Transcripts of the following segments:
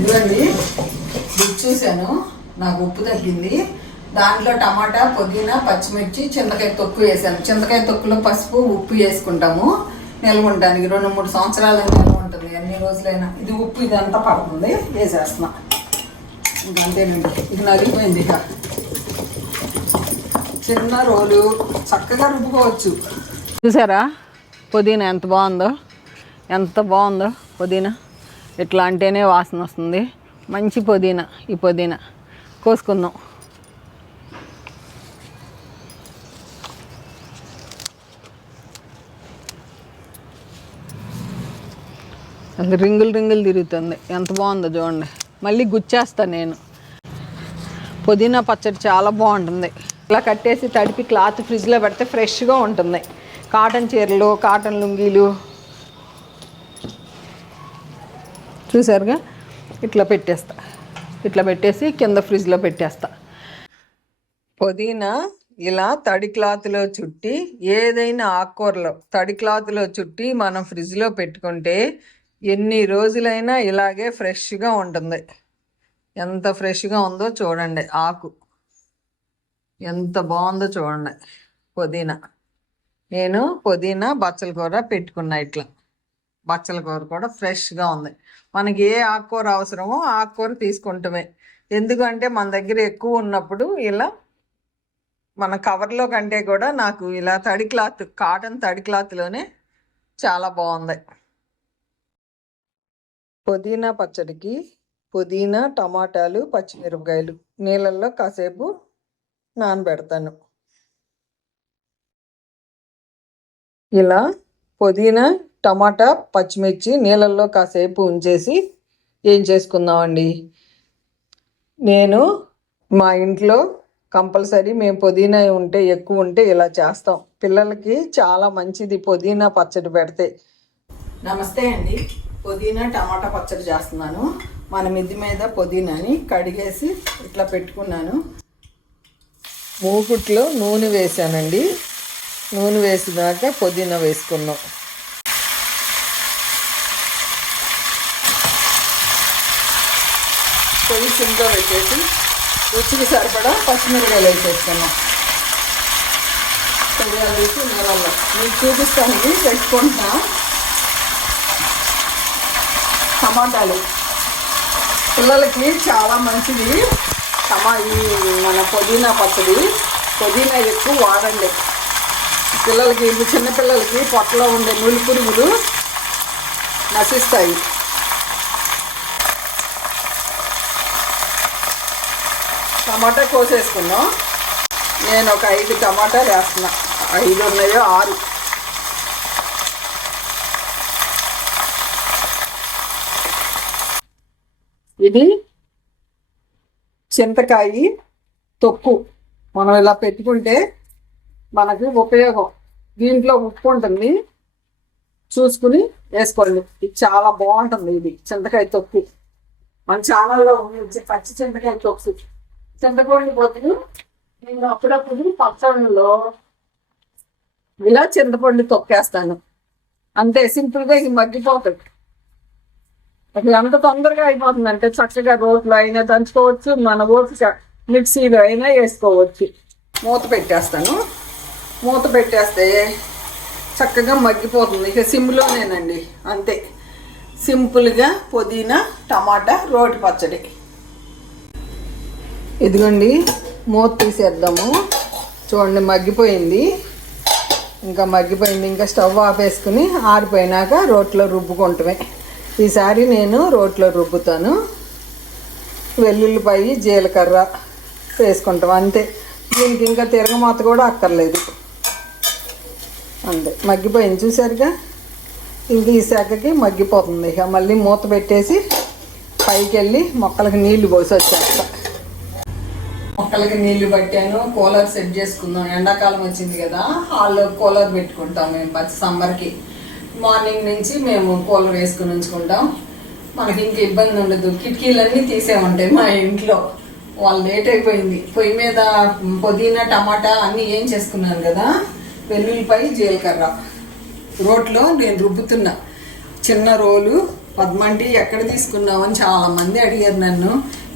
ఇదిగోండి రుచి చూశాను, నాకు ఉప్పు తగ్గింది. దాంట్లో టమాటా, పుదీనా, పచ్చిమిర్చి, చింతకాయ తొక్కు వేసాను. చింతకాయ తొక్కులో పసుపు, ఉప్పు వేసుకుంటాము నిల్వ ఉండడానికి. 2-3 సంవత్సరాలు నిల్వ ఉంటుంది, ఎన్ని రోజులైనా. ఇది ఉప్పు ఇదంతా పడుతుంది, వేసేస్తున్నా. ఇంకా అంతేనండి, ఇది నలిగిపోయింది. ఇక చిన్న రోలు చక్కగా రుబ్బుకోవచ్చు. చూసారా పుదీనా ఎంత బాగుందో, ఎంత బాగుందో పుదీనా. ఇట్లా అంటేనే వాసన వస్తుంది. మంచి పుదీనా. ఈ పుదీనా కోసుకుందాం. అది రింగులు రింగులు తిరుగుతుంది, ఎంత బాగుందో చూడండి. మళ్ళీ గుచ్చేస్తాను నేను. పుదీనా పచ్చడి చాలా బాగుంటుంది. ఇలా కట్టేసి తడిపి క్లాత్ ఫ్రిడ్జ్లో పెడితే ఫ్రెష్గా ఉంటుంది. కాటన్ చీరలు, కాటన్ లుంగీలు చూసారుగా, ఇట్లా పెట్టేస్తా. ఇట్లా పెట్టేసి కింద ఫ్రిడ్జ్లో పెట్టేస్తా. పుదీనా ఇలా తడి క్లాత్లో చుట్టి, ఏదైనా ఆకుకూరలో తడి క్లాత్లో చుట్టి మనం ఫ్రిడ్జ్లో పెట్టుకుంటే ఎన్ని రోజులైనా ఇలాగే ఫ్రెష్గా ఉంటుంది. ఎంత ఫ్రెష్గా ఉందో చూడండి. ఆకు ఎంత బాగుందో చూడండి. పుదీనా నేను పుదీనా బచ్చల కూర పెట్టుకున్నా. ఇట్లా బచ్చల కూర కూడా ఫ్రెష్గా ఉంది. మనకి ఏ ఆకుకూర అవసరమో ఆకుకూర తీసుకుంటామే. ఎందుకంటే మన దగ్గర ఎక్కువ ఉన్నప్పుడు ఇలా మన కవర్లో కంటే కూడా నాకు ఇలా తడి క్లాత్, కాటన్ తడి క్లాత్లోనే చాలా బాగుంది. పుదీనా పచ్చడికి పుదీనా, టమాటాలు, పచ్చిమిరపకాయలు నీళ్ళల్లో కాసేపు నానబెడతాను. ఇలా పుదీనా, టమాటా, పచ్చిమిర్చి నీళ్ళల్లో కాసేపు ఉంచేసి ఏం చేసుకుందామండి. నేను మా ఇంట్లో కంపల్సరీ మేము పుదీనా ఉంటే, ఎక్కువ ఉంటే ఇలా చేస్తాం. పిల్లలకి చాలా మంచిది పుదీనా పచ్చడి పెడితే. నమస్తే అండి, పుదీనా టమాటా పచ్చడి చేస్తున్నాను. మన మిద్ది మీద పుదీనాని కడిగేసి ఇట్లా పెట్టుకున్నాను. మూకుట్లో నూనె వేసానండి. నూనె వేసినాక పుదీనా వేసుకున్నాం. పొయ్యి సిమ్లో పెట్టేసి రుచికి సరిపడా పచ్చిమిరపకాయలు వేసేసుకున్నాం. పొయ్యాలు తీసి నీళ్ళల్లో మీకు చూపిస్తాను, పెట్టుకుంటున్నా. టమాటాలు పిల్లలకి చాలా మంచిది. ఈ మన పుదీనా పచ్చడి, పుదీనా ఎక్కువ వాడండి. పిల్లలకి, చిన్నపిల్లలకి పొట్టలో ఉండే నులి పురుగులు నశిస్తాయి. టమాటా కోసేసుకున్నాం. నేను ఒక 5 టమాటాలు వేస్తున్నా. 5 ఉన్నాయో 6. ఇది చింతకాయ తొక్కు. మనం ఇలా పెట్టుకుంటే మనకి ఉపయోగం. దీంట్లో ఉప్పు ఉంటుంది, చూసుకుని వేసుకోండి. ఇది చాలా బాగుంటుంది. ఇది చింతకాయ తొక్కు మన ఛానల్లో ఉంది, పచ్చి చింతకాయ తొక్కు. చింతపండు బదులు నేను అప్పుడప్పుడు పచ్చళ్ళలో ఇలా చింతపండు తొక్కేస్తాను. అంతే, సింపుల్గా ఇది మగ్గిపోతుంది. అది అంత తొందరగా అయిపోతుందంటే చక్కగా రోట్లో అయినా దంచుకోవచ్చు, మన ఓపిక మిక్సీలో అయినా వేసుకోవచ్చు. మూత పెట్టేస్తాను. మూత పెట్టేస్తే చక్కగా మగ్గిపోతుంది. ఇక సిమ్లోనేనండి, అంతే. సింపుల్గా పుదీనా టమాటా రోటి పచ్చడి. ఇదిగోండి, మూత తీసేద్దాము. చూడండి మగ్గిపోయింది. ఇంకా మగ్గిపోయింది. ఇంకా స్టవ్ ఆపేసుకుని ఆరిపోయినాక రోట్లో రుబ్బుకుంటమే. ఈసారి నేను రోట్లో రుబ్బుతాను. వెల్లుల్లిపాయి, జీలకర్ర వేసుకుంటాం, అంతే. దీనికి ఇంకా తిరగమాత కూడా అక్కర్లేదు. అంతే, మగ్గిపోయింది చూసారుగా. ఇంక ఈ శాఖకి మగ్గిపోతుంది. ఇక మళ్ళీ మూత పెట్టేసి పైకి వెళ్ళి మొక్కలకి నీళ్లు పోసి వచ్చేస్తా. మొక్కలకి నీళ్లు పట్టాను. కూలర్ సెట్ చేసుకుందాం. ఎండాకాలం వచ్చింది కదా, హాల్లో కూలర్ పెట్టుకుంటాం మేము. ప్రతి సమ్మర్కి మార్నింగ్ నుంచి మేము కూలర్ వేసుకుని ఉంచుకుంటాం. మనకి ఇంక ఇబ్బంది ఉండదు. కిటికీలన్నీ తీసే ఉంటాయి మా ఇంట్లో. వాళ్ళు లేట్ అయిపోయింది. పొయ్యి మీద పుదీనా టమాటా అన్నీ ఏం చేసుకున్నాను కదా, వెల్లుల్లిపాయ జీలకర్ర రోట్లో నేను రుబ్బుతున్నా. చిన్న రోలు పద్మంటి ఎక్కడ తీసుకున్నామని చాలామంది అడిగారు నన్ను.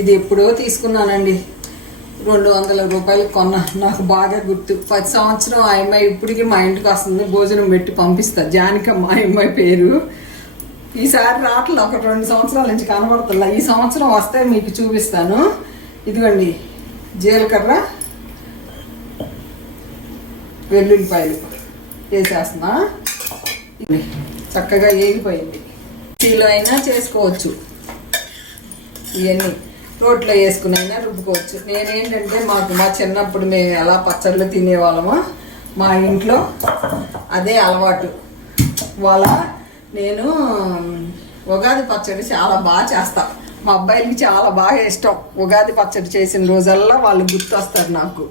ఇది ఎప్పుడో తీసుకున్నానండి, 200 రూపాయలకు కొన్నా. నాకు బాగా గుర్తు. 10 సంవత్సరం ఆ అమ్మాయి ఇప్పటికీ మా ఇంటికి వస్తుంది, భోజనం పెట్టి పంపిస్తా. జానికమ్మ ఆ అమ్మాయి పేరు. ఈసారి రావట్లేదు, ఒక 2 సంవత్సరాల నుంచి కనబడుతుందా. ఈ సంవత్సరం వస్తే మీకు చూపిస్తాను. ఇదిగోండి జీలకర్ర, వెల్లుల్లిపాయలు వేసేస్తున్నా. చక్కగా ఏగిపోయింది. టీలో అయినా చేసుకోవచ్చు, ఇవన్నీ రోట్లో వేసుకుని అయినా రుబ్బుకోవచ్చు. నేనేంటంటే మా చిన్నప్పుడు మేము ఎలా పచ్చళ్ళు తినేవాళ్ళమో మా ఇంట్లో అదే అలవాటు. వాళ్ళ నేను ఉగాది పచ్చడి చాలా బాగా చేస్తా. మా అబ్బాయిలకి చాలా బాగా ఇష్టం. ఉగాది పచ్చడి చేసిన రోజల్లా వాళ్ళు గుర్తొస్తారు నాకు.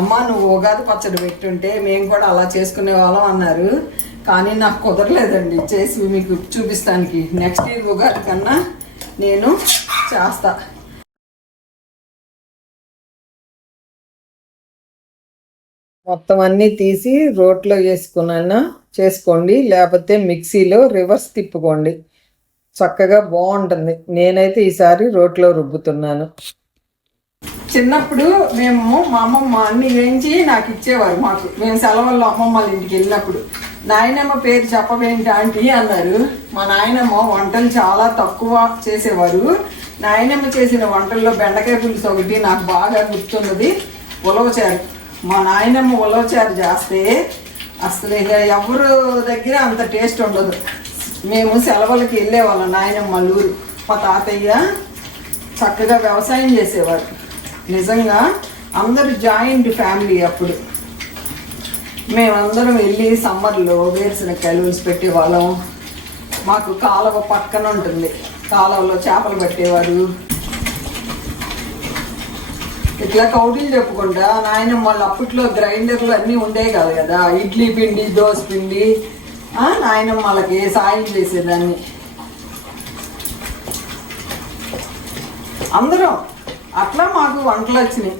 అమ్మ నువ్వు ఉగాది పచ్చడి పెట్టుంటే మేము కూడా అలా చేసుకునే వాళ్ళం అన్నారు. కానీ నాకు కుదరలేదండి చేసి మీకు చూపిస్తానికి. నెక్స్ట్ ఇయర్ ఉగాది కన్నా నేను చేస్తా. మొత్తం అన్నీ తీసి రోట్లో వేసుకున్నా చేసుకోండి, లేకపోతే మిక్సీలో రివర్స్ తిప్పుకోండి, చక్కగా బాగుంటుంది. నేనైతే ఈసారి రోట్లో రుబ్బుతున్నాను. చిన్నప్పుడు మేము మా అమ్మమ్మ అన్ని వేయించి నాకు ఇచ్చేవారు. మేము సెలవుల్లో అమ్మమ్మ వాళ్ళ ఇంటికి వెళ్ళినప్పుడు నాయనమ్మ పేరు చెప్పవేంటి ఆంటీ అన్నారు. మా నాయనమ్మ వంటలు చాలా తక్కువ చేసేవారు. నాయనమ్మ చేసిన వంటల్లో బెండకాయ పులుసు ఒకటి నాకు బాగా గుర్తున్నది, ఉలవచారు. మా నాయనమ్మ ఉలవచారు చేస్తే అసలు ఎవరు దగ్గర అంత టేస్ట్ ఉండదు. మేము సెలవులకి వెళ్ళేవాళ్ళం నాయనమ్మ ఊరు. మా తాతయ్య చక్కగా వ్యవసాయం చేసేవారు. నిజంగా అందరూ జాయింట్ ఫ్యామిలీ. అప్పుడు మేమందరం వెళ్ళి సమ్మర్లో వేరుశనక్కాయలు ఉలిసి పెట్టేవాళ్ళం. మాకు కాలువ పక్కన ఉంటుంది, కాలువలో చేపలు పట్టేవారు. ఇట్లా కౌడీలు చెప్పుకుంటా నాయనమ్మ వాళ్ళు అప్పట్లో గ్రైండర్లు అన్నీ ఉండేవి కాదు కదా, ఇడ్లీ పిండి దోశ పిండి నాయనమ్మ వాళ్ళకి సాయం చేసేదాన్ని. అందరం అట్లా మాకు వంటలు వచ్చినాయి.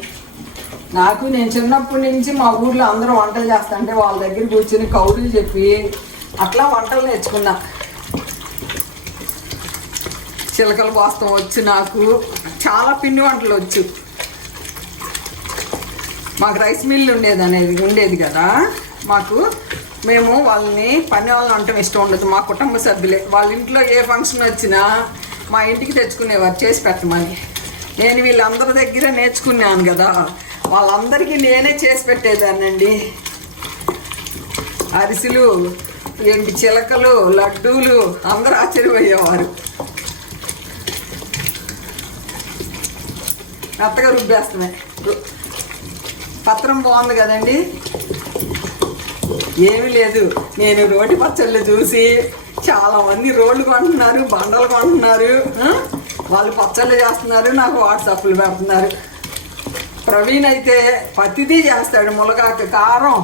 నేను చిన్నప్పటి నుంచి మా ఊర్లో అందరూ వంటలు చేస్తుంటే వాళ్ళ దగ్గర కూర్చొని కౌడీలు చెప్పి అట్లా వంటలు నేర్చుకున్నా. చిలకలు పోస్తాం వచ్చు, నాకు చాలా పిండి వంటలు వచ్చు. మాకు రైస్ మిల్లు ఉండేది కదా మాకు. మేము వాళ్ళని పని వాళ్ళని అంటాం ఇష్టం ఉండదు. మా కుటుంబ సభ్యులే వాళ్ళ ఇంట్లో ఏ ఫంక్షన్ వచ్చినా మా ఇంటికి తెచ్చుకునేవారు చేసి పెట్టమని. నేను వీళ్ళందరి దగ్గర నేర్చుకున్నాను కదా, వాళ్ళందరికీ నేనే చేసి పెట్టేదాన్నండి. అరిసెలు, ఎండి చిలకలు, లడ్డూలు, అందరూ ఆశ్చర్యపోయేవారు. మెత్తగా రుబ్బేస్తున్నాయి. పత్రం బాగుంది కదండి. ఏమీ లేదు, నేను రోటి పచ్చళ్ళు చూసి చాలామంది రోళ్ళు కొంటున్నారు, బండలు కొంటున్నారు, వాళ్ళు పచ్చళ్ళు చేస్తున్నారు, నాకు వాట్సాప్లు పెడుతున్నారు. ప్రవీణ్ అయితే ప్రతిదీ చేస్తాడు. ములగాకు కారం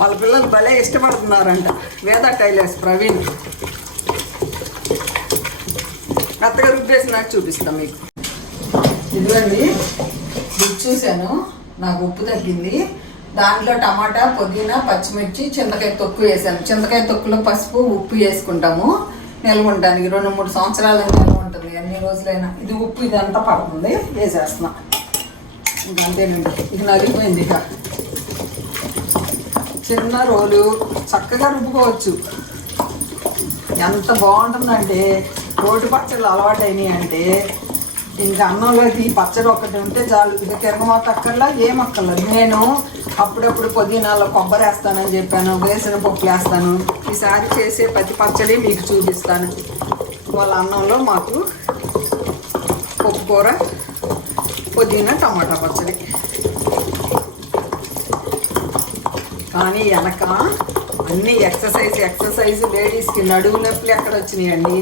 వాళ్ళ పిల్లలు భలే ఇష్టపడుతున్నారంట. వేద టైలర్స్ ప్రవీణ్. మెత్తగా రుబ్బేసి నాకు చూపిస్తాను మీకు. ఇదిగోండి రుచి చూశాను, నాకు ఉప్పు తగ్గింది. దాంట్లో టమాటా, పుదీనా, పచ్చిమిర్చి, చింతకాయ తొక్కు వేసాను. చింతకాయ తొక్కులో పసుపు ఉప్పు వేసుకుంటాము నిల్వ ఉండడానికి. 2-3 సంవత్సరాలు నిల్వ ఉంటుంది, ఎన్ని రోజులైనా. ఇది ఉప్పు ఇదంతా పడుతుంది, వేసేస్తున్నా. ఇంకా అంతేనండి. ఇది నలిగిపోయింది. ఇక చిన్న రోలు చక్కగా రుబ్బుకోవచ్చు. ఎంత బాగుంటుందంటే రోటి పచ్చళ్ళు అలవాటు అయినాయి అంటే ఇంకా అన్నంలోకి ఈ పచ్చడి ఒకటి ఉంటే చాలు. ఇక తిరగమాత అక్కర్లా, ఏమక్కర్లేదు. నేను అప్పుడప్పుడు పుదీనాలో కొబ్బరి వేస్తానని చెప్పాను, వేసిన పప్పులు వేస్తాను. ఈసారి చేసే ప్రతి పచ్చడి మీకు చూపిస్తాను. వాళ్ళ అన్నంలో మాకు పప్పు కూర, పుదీనా, టమాటా పచ్చడి. కానీ వెనక అన్నీ ఎక్సర్సైజ్ లేడీస్కి నడువు నొప్పులు ఎక్కడ వచ్చినాయండి.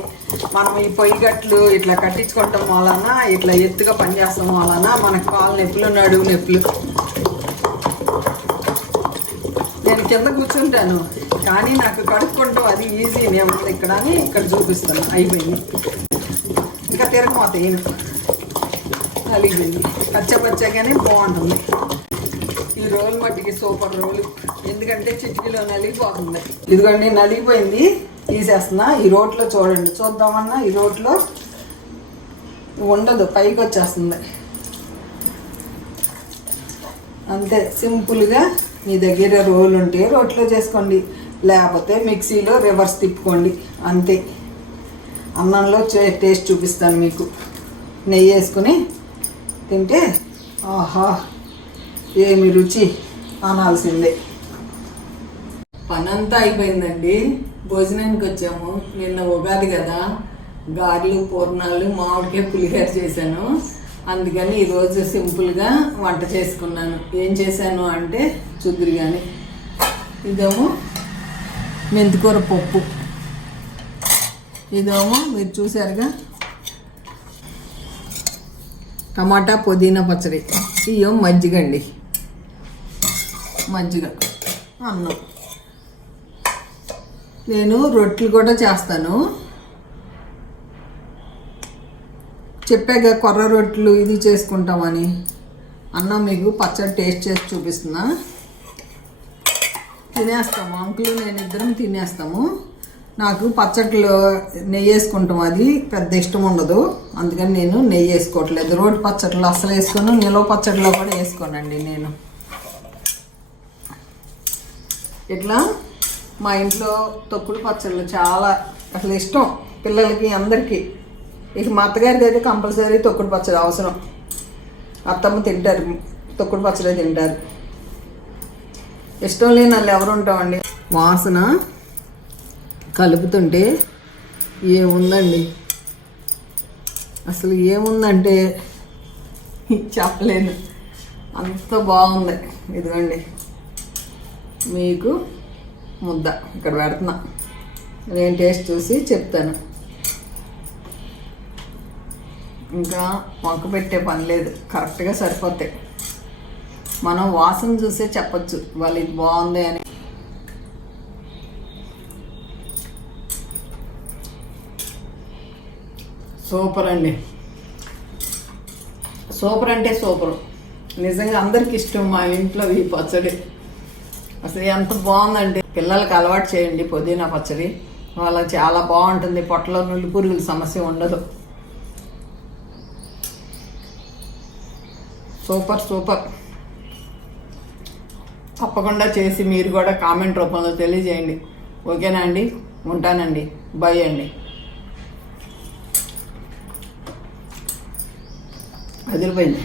మనం ఈ పొయ్యి గట్లు ఇట్లా కట్టించుకోవటం వలన, ఇట్లా ఎత్తుగా పనిచేస్తాం వలన మనకు కాళ్ళ నొప్పులు, నడువు నొప్పులు. నేను కింద కూర్చుంటాను కానీ నాకు కడుక్కుంటాం అది ఈజీ. నేను ఇక్కడ అని ఇక్కడ చూపిస్తాను. అయిపోయింది. ఇంకా తిరగమాత ఏను నలిగింది, పచ్చగానే బాగుంటుంది. ఈ రోల్ మట్టికి సూపర్ రోలు, ఎందుకంటే చిటికీలో నలిగిపోతుంది. ఇదిగోండి నలిగిపోయింది. తీసేస్తున్నా. ఈ రోట్లో చూడండి, చూద్దామన్నా ఈ రోట్లో ఉండదు, పైకి వచ్చేస్తుంది. అంతే సింపుల్గా మీ దగ్గర రోలు ఉంటే రోట్లో చేసుకోండి, లేకపోతే మిక్సీలో రివర్స్ తిప్పుకోండి, అంతే. అన్నంలో టేస్ట్ చూపిస్తాను మీకు. నెయ్యి వేసుకుని తింటే ఆహా ఏమి రుచి అనాల్సిందే. పనంతా అయిపోయిందండి, భోజనానికి వచ్చాము. నిన్న ఉగాది కదా, గారెలు పూర్ణాలు మామిడికాయ పులిహోర చేశాను. అందుకని ఈరోజు సింపుల్గా వంట చేసుకున్నాను. ఏం చేశాను అంటే చూద్దురు కానీ, ఇదేమో మెంతికూర పప్పు, ఇదేమో మీరు చూసారుగా టమాటా పుదీనా పచ్చడి, ఇవేమో మజ్జిగ అండి, మజ్జిగ, అన్నం. నేను రొట్టెలు కూడా చేస్తాను, చెప్పాక కొర్ర రొట్టెలు ఇది చేసుకుంటామని. అన్నం మీకు పచ్చడి టేస్ట్ చేసి చూపిస్తున్నా. తినేస్తాము, అంకులు నేను ఇద్దరం తినేస్తాము. నాకు పచ్చడిలో నెయ్యి వేసుకుంటాం, అది పెద్ద ఇష్టం ఉండదు, అందుకని నేను నెయ్యి వేసుకోవట్లేదు. రోటి పచ్చడిలో అస్సలు వేసుకోను, నిలవ పచ్చడిలో కూడా వేసుకోనండి నేను. ఇట్లా మా ఇంట్లో తొక్కుడు పచ్చళ్ళు చాలా అసలు ఇష్టం పిల్లలకి అందరికీ. ఇక మా అత్తగారికి అయితే కంపల్సరీ తొక్కుడు పచ్చడి అవసరం. అత్తమ్మ తింటారు, తొక్కుడు పచ్చడి తింటారు. ఇష్టం లేని వాళ్ళు ఎవరు ఉంటామండి. వాసన కలుపుతుంటే ఏముందండి, అసలు ఏముందంటే చెప్పలేను, అంత బాగుంది. ఇదిగోండి మీకు ముద్ద ఇక్కడ పెడుతున్నా, నేను టేస్ట్ చూసి చెప్తాను. ఇంకా వంక పెట్టే పని లేదు, కరెక్ట్గా సరిపోతాయి. మనం వాసన చూసే చెప్పచ్చు వాళ్ళు ఇది బాగుంది అని. సూపర్ అండి, సూపర్ అంటే సూపర్. నిజంగా అందరికి ఇష్టం మా ఇంట్లో ఈ పచ్చడి. అసలు ఎంత బాగుందంటే పిల్లలకి అలవాటు చేయండి పుదీనా పచ్చడి, వాళ్ళకి చాలా బాగుంటుంది. పొట్టలో నులి పురుగుల సమస్య ఉండదు. Super super. తప్పకుండా చేసి మీరు కూడా కామెంట్ రూపంలో తెలియజేయండి. ఓకేనా అండి, ఉంటానండి, బై అండి. అదిరిపోయింది.